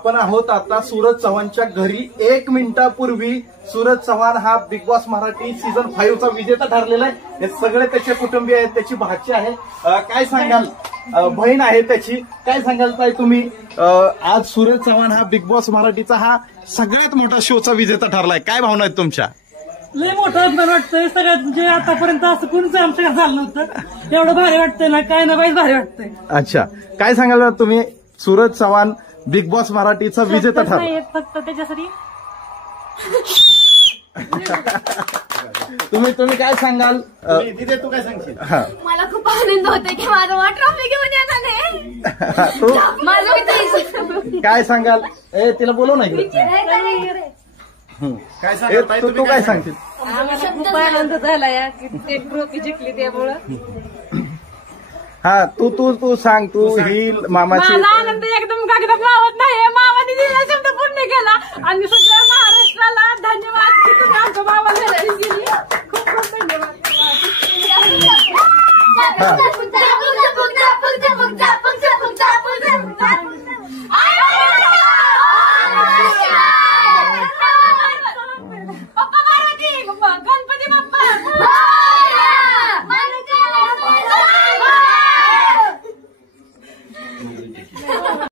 आपण आहोत आता सूरज चव्हाणच्या घरी। 1 मिनिटापूर्वी सूरज चव्हाण हा बिग बॉस मराठी सीझन 5 चा विजेता ठरलेला आहे। हे सगळे त्याचे कुटुंबीय आहेत, त्याची भाची आहे। काय सांगाल, बहीण आहे त्याची, काय सांगाल ताई तुम्ही? आज सूरज चव्हाण हा बिग बॉस मराठीचा हा सगळ्यात मोठा शोचा विजेता ठरलाय, काय भावना आहेत तुमच्या? लय मोठं अभिमान वाटतंय सगळ्यात, म्हणजे आतापर्यंत असं कोणीच आमच्या झालं नव्हतं। एवढं भारी वाटतंय ना, काय ना बाई भारी वाटतंय। अच्छा, काय सांगाल तुम्ही? सूरज चव्हाण बिग बॉस मराठीचा विजेता ठरला, फक्त त्याच्यासाठी तुम्ही काय सांगाल? तू काय सांगशील? मला खूप आनंद होतोय की माझा ट्रॉफी घेऊन येणार नाही। काय सांगाल? तिला बोलव ना, काय सांगाल? तू काय सांगशील? खूप आनंद झाला या की ते ट्रॉफी जिंकली त्यामुळं। हा, तू सांग, तू ही मामाची। माझा आनंद एकदम कागदात मावत नाही। मामाने दिलेला शब्द पूर्ण केला आणि सगळ्या महाराष्ट्राला धन्यवाद की तुम्ही आमच्या मामाला दिली। खूप खूप धन्यवाद।